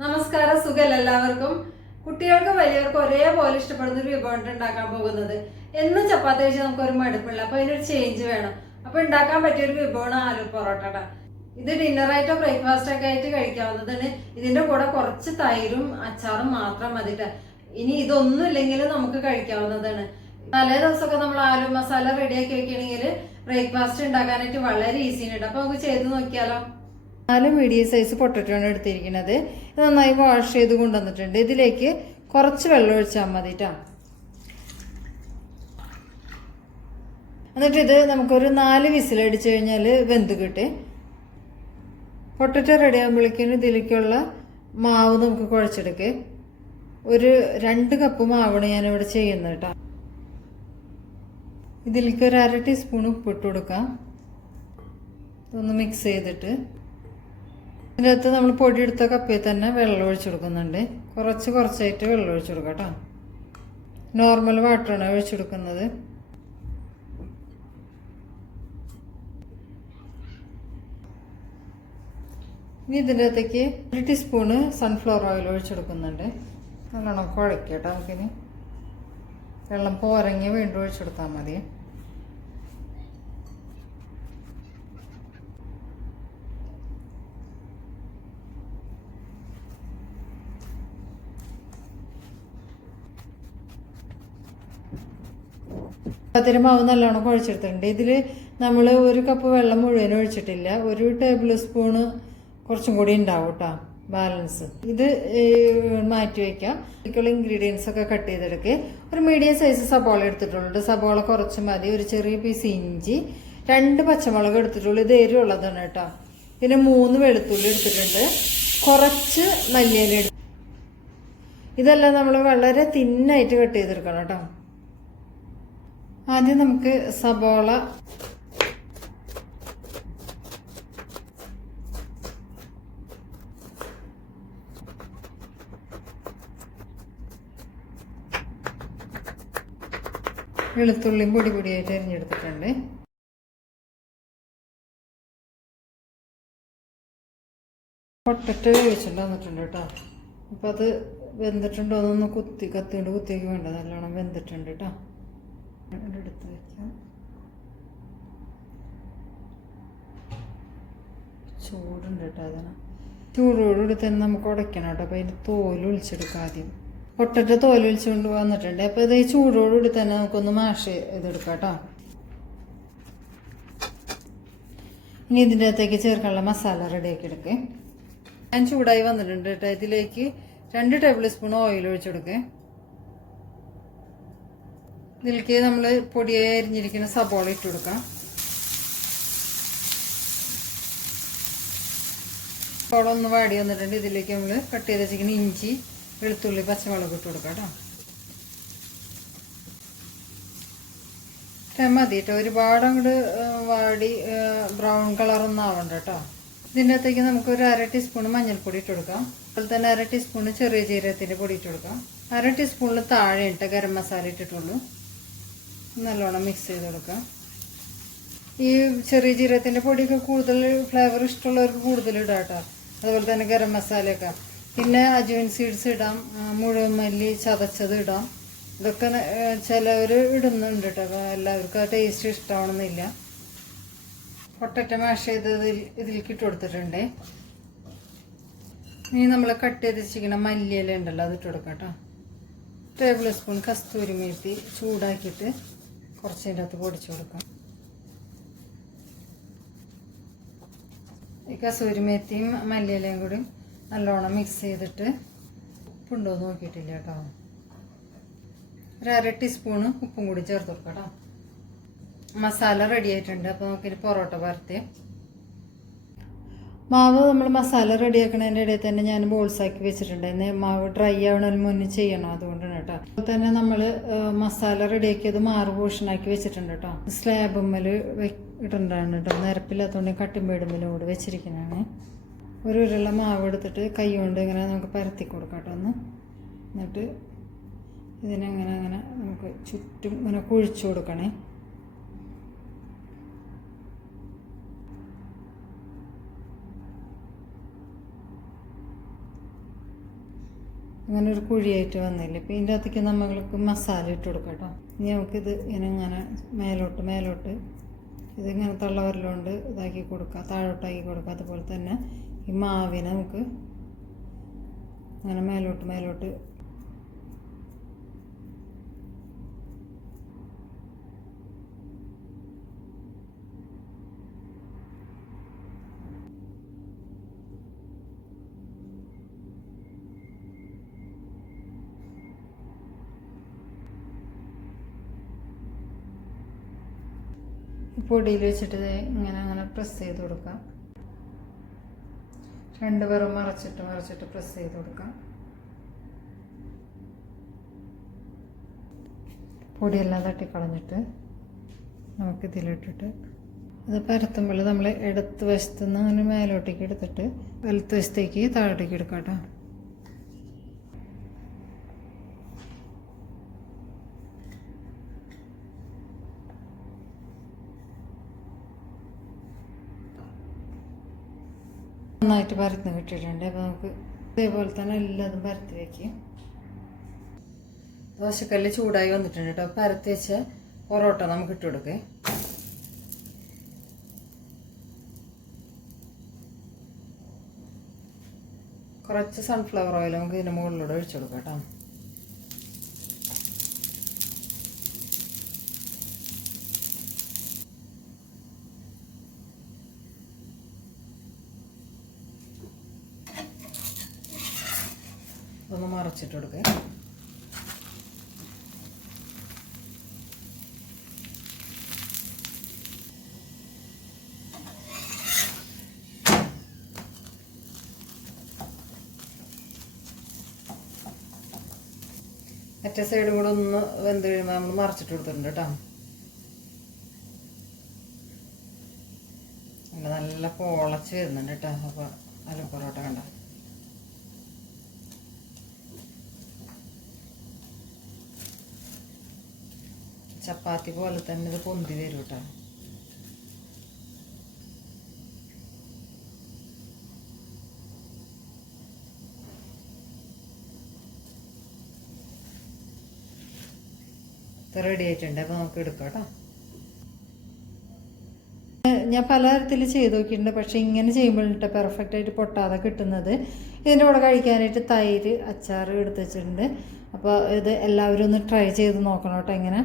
നമസ്കാരം സുഖല്ല എല്ലാവർക്കും? കുട്ടികൾക്കും വലിയവർക്കും ഒരേപോലെ ഇഷ്ടപ്പെടുന്ന ഒരു വിഭവം ഉണ്ടാക്കാൻ പോകുന്നത്. എന്നും ചപ്പാത്തി കഴിച്ച് നമുക്ക് ഒരു മടുപ്പില്ല അപ്പൊ അതിനൊരു ചേഞ്ച് വേണം. അപ്പൊ ഉണ്ടാക്കാൻ പറ്റിയ ഒരു വിഭവമാണ് ആലു പൊറോട്ട ഇത് ഡിന്നറായിട്ടോ ബ്രേക്ക്ഫാസ്റ്റ് ഒക്കെ ആയിട്ട് കഴിക്കാവുന്നതാണ്. ഇതിന്റെ കൂടെ കുറച്ച് തൈരും അച്ചാറും മാത്രം മതിട്ട് ഇനി ഇതൊന്നും ഇല്ലെങ്കിൽ നമുക്ക് കഴിക്കാവുന്നതാണ്. തലേ ദിവസമൊക്കെ നമ്മൾ ആലു മസാല റെഡിയാക്കി വെക്കുകയാണെങ്കിൽ ബ്രേക്ക്ഫാസ്റ്റ് ഉണ്ടാക്കാനായിട്ട് വളരെ ഈസിയാണ് അപ്പൊ നമുക്ക് ചെയ്ത് നോക്കിയാലോ? നാല് മീഡിയം സൈസ് പൊട്ടറ്റോ ആണ് എടുത്തിരിക്കുന്നത്. ഇത് നന്നായി വാഷ് ചെയ്ത് കൊണ്ടുവന്നിട്ടുണ്ട്. ഇതിലേക്ക് കുറച്ച് വെള്ളം ഒഴിച്ചാൽ മതി കേട്ടോ എന്നിട്ട് ഇത് നമുക്കൊരു നാല് വിസിലടിച്ചു കഴിഞ്ഞാൽ വെന്ത് കിട്ടി. പൊട്ടറ്റോ റെഡി ആകുമ്പോഴേക്കും ഇതിലേക്കുള്ള മാവ് നമുക്ക് കുഴച്ചെടുക്ക്. ഒരു രണ്ട് കപ്പ് മാവാണ് ഞാനിവിടെ ചെയ്യുന്നത് കേട്ടോ ഇതിലേക്ക് ഒരു അര ടീസ്പൂൺ ഉപ്പിട്ട് കൊടുക്കാം. ഒന്ന് മിക്സ് ചെയ്തിട്ട്. ഇതിനകത്ത് നമ്മൾ പൊടിയെടുത്ത കപ്പിൽ തന്നെ വെള്ളം ഒഴിച്ചു കൊടുക്കുന്നുണ്ട്. കുറച്ച് കുറച്ചായിട്ട് വെള്ളം ഒഴിച്ചു കൊടുക്കാം കേട്ടോ. നോർമൽ വാട്ടറാണ് ഒഴിച്ചു കൊടുക്കുന്നത്. ഇനി ഇതിന്റെ അകത്തേക്ക് ഒരു ടീസ്പൂണ് സൺഫ്ലവർ ഓയിൽ ഒഴിച്ചു കൊടുക്കുന്നുണ്ട്. നല്ലോണം കുഴയ്ക്കുക കേട്ടോ നമുക്കിനി. വെള്ളം പോരങ്ങി വീണ്ടും ഒഴിച്ചു കൊടുത്താൽ മതി. ചപ്പാത്തിയുടെ മാവ് നല്ലോണം കുഴച്ചെടുത്തിട്ടുണ്ട്. ഇതിൽ നമ്മൾ ഒരു കപ്പ് വെള്ളം മുഴുവൻ ഒഴിച്ചിട്ടില്ല. ഒരു ടേബിൾ സ്പൂണ് കുറച്ചും കൂടി ഉണ്ടാവും കേട്ടോ ബാലൻസ്. ഇത് മാറ്റി വയ്ക്കാം ഇതിലേക്കുള്ള ഇൻഗ്രീഡിയൻസ് ഒക്കെ കട്ട് ചെയ്തെടുക്കുക ഒരു മീഡിയം സൈസ് സബോള എടുത്തിട്ടുള്ളൂ സബോള കുറച്ച് മതി. ഒരു ചെറിയ പീസ് ഇഞ്ചി രണ്ട് പച്ചമുളക് എടുത്തിട്ടുള്ളൂ. ഇത് എരിവുള്ളതാണ് കേട്ടോ പിന്നെ മൂന്ന് വെളുത്തുള്ളി എടുത്തിട്ടുണ്ട്. കുറച്ച് മല്ലിയില ഇതെല്ലാം നമ്മൾ വളരെ തിന്നായിട്ട് കട്ട് ചെയ്തെടുക്കണം കേട്ടോ ആദ്യം നമുക്ക് സബോള. വെളുത്തുള്ളിയും പൊടി പൊടിയായിട്ട് അരിഞ്ഞെടുത്തിട്ടുണ്ട്. പൊട്ടറ്റ് വേവിച്ചിട്ട് വന്നിട്ടുണ്ട് കേട്ടോ. അപ്പോൾ അത് വെന്തിട്ടുണ്ടോ എന്നൊന്ന് കുത്തി കത്തിയുണ്ട് കുത്തിയൊക്കെ വേണ്ട. നല്ലോണം വെന്തിട്ടുണ്ട് കേട്ടോ. എടുത്ത് വയ്ക്കാം ചൂടുണ്ട് കേട്ടോ അതിന് ചൂടോടുകൂടി തന്നെ നമുക്ക് ഉടയ്ക്കണം കേട്ടോ. അപ്പോൾ അതിന്റെ തോൽ ഒളിച്ചെടുക്കാം ആദ്യം. ഒട്ടറ്റ തോൽ ഒളിച്ചുകൊണ്ട് വന്നിട്ടുണ്ട്. അപ്പോൾ ഇത് ഈ ചൂടോടുകൂടി തന്നെ നമുക്കൊന്ന് മാഷ് ഇതെടുക്കാം കേട്ടോ. ഇനി ഇതിന്റെ അകത്തേക്ക് ചേർക്കാനുള്ള മസാല റെഡിയാക്കി എടുക്കേ. ഞാൻ ചൂടായി വന്നിട്ടുണ്ട് കേട്ടോ. ഇതിലേക്ക് രണ്ട് ടേബിൾ സ്പൂൺ ഓയിൽ ഒഴിച്ചെടുക്കേ ഇതിലേക്ക് നമ്മൾ പൊടിയായി അരിഞ്ഞിരിക്കുന്ന സബോള ഇട്ട് കൊടുക്കാം. സബോള ഒന്ന് വാടി വന്നിട്ടുണ്ട്. ഇതിലേക്ക് നമ്മൾ കട്ട് ചെയ്ത് വെച്ചിരിക്കുന്ന ഇഞ്ചി വെളുത്തുള്ളി പച്ചമുളക് ഇട്ട് കൊടുക്കാം കേട്ടോ. മതി കേട്ടോ. ഒരുപാട് അങ്ങോട്ട് വാടി ബ്രൗൺ കളറൊന്നും ആവണ്ട കേട്ടോ. ഇതിന്റെ അകത്തേക്ക് നമുക്ക് ഒരു അര ടീസ്പൂൺ മഞ്ഞൾപ്പൊടി ഇട്ട് കൊടുക്കാം. അതുപോലെ തന്നെ അര ടീസ്പൂൺ ചെറിയ ജീരകത്തിന്റെ പൊടി ഇട്ട് കൊടുക്കാം. അര ടീസ്പൂണിൽ താഴെ ഇട്ട് ഗരം മസാല ഇട്ടിട്ടുള്ളൂ. നല്ലോണം മിക്സ് ചെയ്ത് കൊടുക്കാം. ഈ ചെറിയ ജീരകത്തിന്റെ പൊടിയൊക്കെ കൂടുതൽ ഫ്ലേവർ ഇഷ്ടമുള്ളവർക്ക് കൂടുതൽ ഇടാം കേട്ടോ. അതുപോലെ തന്നെ ഗരം മസാലയൊക്കെ. പിന്നെ അജുവിൻ സീഡ്സ് ഇടാം മുഴുവൻ മല്ലി ചതച്ചത് ഇടാം. ഇതൊക്കെ ചിലവർ ഇടുന്നുണ്ട് കേട്ടോ. എല്ലാവർക്കും ആ ടേസ്റ്റ് ഇഷ്ടമാവണമെന്നില്ല പൊട്ടറ്റ മാഷ് ചെയ്തത് ഇതിലേക്ക് ഇട്ട് കൊടുത്തിട്ടുണ്ട്. ഇനി നമ്മൾ കട്ട് ചെയ്ത് വെച്ചിരിക്കുന്ന മല്ലിയില ഉണ്ടല്ലോ അത് ഇട്ട് കൊടുക്കാം കേട്ടോ. ടേബിൾ സ്പൂൺ കസ്തൂരി മേത്തി ചൂടാക്കിയിട്ട് കുറച്ചതിന്റെ അകത്ത് പൊടിച്ചു കൊടുക്കാം. ഈ കസൂരിമേത്തിയും മല്ലിയിലയും കൂടി നല്ലോണം മിക്സ് ചെയ്തിട്ട് ഉപ്പുണ്ടോ നോക്കിയിട്ടില്ല കേട്ടോ. ഒരു അര ടീസ്പൂണ് ഉപ്പും കൂടി ചേർത്ത് കൊടുക്കാം മസാല റെഡി ആയിട്ടുണ്ട്. അപ്പോൾ നമുക്കിനി പൊറോട്ട പരത്തി. മാവ് നമ്മൾ മസാല റെഡിയാക്കണതിന്റെ ഇടയിൽ തന്നെ ഞാൻ ബോൾസ് ആക്കി വെച്ചിട്ടുണ്ട്. ഇന്ന് മാവ് ഡ്രൈ ആവണതിന് മുന്നേ ചെയ്യണം. അതുകൊണ്ടാണ് കേട്ടോ. അതുപോലെ തന്നെ നമ്മൾ മസാല റെഡിയാക്കിയത് മാറ് പോർഷനാക്കി വെച്ചിട്ടുണ്ട് കേട്ടോ. സ്ലാബുമ്മൽ ഇട്ടുണ്ടാണ് കേട്ടോ. നിരപ്പില്ലാത്തതുകൊണ്ട് കട്ടിമ്പേടുമ്പലും കൂടെ വെച്ചിരിക്കുന്നതാണ് ഒരു ഉരുള മാവ് എടുത്തിട്ട് കൈ കൊണ്ട് ഇങ്ങനെ നമുക്ക് പരത്തി കൊടുക്കാം കേട്ടോ ഒന്ന്. എന്നിട്ട് ഇതിനങ്ങനെ അങ്ങനെ നമുക്ക് ചുറ്റും ഇങ്ങനെ കുഴിച്ചു കൊടുക്കണേ. അങ്ങനെ ഒരു കുഴിയായിട്ട് വന്നില്ല. ഇപ്പം ഇതിന്റെ അകത്തേക്ക് നമ്മൾക്ക് മസാല ഇട്ട് കൊടുക്കാം കേട്ടോ. ഇനി നമുക്കിത് ഇങ്ങനെ ഇങ്ങനെ മേലോട്ട് മേലോട്ട് ഇതിങ്ങനെ തള്ളവരലുകൊണ്ട് ഇതാക്കി കൊടുക്കുക താഴോട്ടാക്കി കൊടുക്കുക അതുപോലെ തന്നെ ഈ മാവിനെ നമുക്ക് അങ്ങനെ മേലോട്ട് മേലോട്ട് പൊടിയിൽ വെച്ചിട്ട് ഇങ്ങനെ അങ്ങനെ പ്രസ് ചെയ്ത് കൊടുക്കാം രണ്ട് പേറും മറച്ചിട്ട് മറച്ചിട്ട് പ്രസ് ചെയ്ത് കൊടുക്കാം പൊടിയെല്ലാം തട്ടിക്കളഞ്ഞിട്ട് നമുക്ക് ഇതിലിട്ടിട്ട് അത് പരത്തുമ്പോൾ നമ്മൾ ഇടത്ത് വശത്ത് നിന്ന് അങ്ങനെ മേലോട്ടേക്ക് എടുത്തിട്ട് വലത്ത് വശത്തേക്ക് താഴോട്ടേക്ക് എടുക്കാം കേട്ടോ. നന്നായിട്ട് പരത്തിന് കിട്ടിയിട്ടുണ്ട്. അപ്പോൾ നമുക്ക് ഇതേപോലെ തന്നെ എല്ലാതും പരത്തി വയ്ക്കും ദോശക്കല്ല് ചൂടായി വന്നിട്ടുണ്ട് കേട്ടോ പരത്തി വെച്ച പൊറോട്ട നമുക്ക് ഇട്ട് കൊടുക്കേ. കുറച്ച് സൺഫ്ലവർ ഓയിൽ നമുക്ക് ഇതിന്റെ മുകളിലൂടെ ഒഴിച്ചു കൊടുക്കാം കേട്ടോ ഒന്ന് മറച്ചിട്ട് കൊടുക്കേ. മറ്റേ സൈഡും കൂടെ ഒന്ന് വെന്ത് കഴിയുമ്പോൾ നമ്മൾ മറച്ചിട്ട് കൊടുത്തിട്ടുണ്ട് കേട്ടോ നല്ല പൊളച്ച് വരുന്നുണ്ട് കേട്ടോ അപ്പോൾ അല്ല പൊറോട്ട കണ്ട? ചപ്പാത്തി പോലെ തന്നെ ഇത് പൊന്തി വരും കേട്ടോ റെഡി ആയിട്ടുണ്ട്. അപ്പോൾ നമുക്ക് എടുക്കാം കേട്ടോ ഞാൻ പലതരത്തിൽ ചെയ്ത് നോക്കിയിട്ടുണ്ട്. പക്ഷേ ഇങ്ങനെ ചെയ്യുമ്പോഴിട്ട് പെർഫെക്റ്റ് ആയിട്ട് പൊട്ടാതെ കിട്ടുന്നത്. ഇതിന്റെ കൂടെ കഴിക്കാനായിട്ട് തൈര് അച്ചാർ എടുത്ത് വെച്ചിട്ടുണ്ട്. അപ്പോൾ ഇത് എല്ലാവരും ഒന്ന് ട്രൈ ചെയ്ത് നോക്കണം കേട്ടോ ഇങ്ങനെ.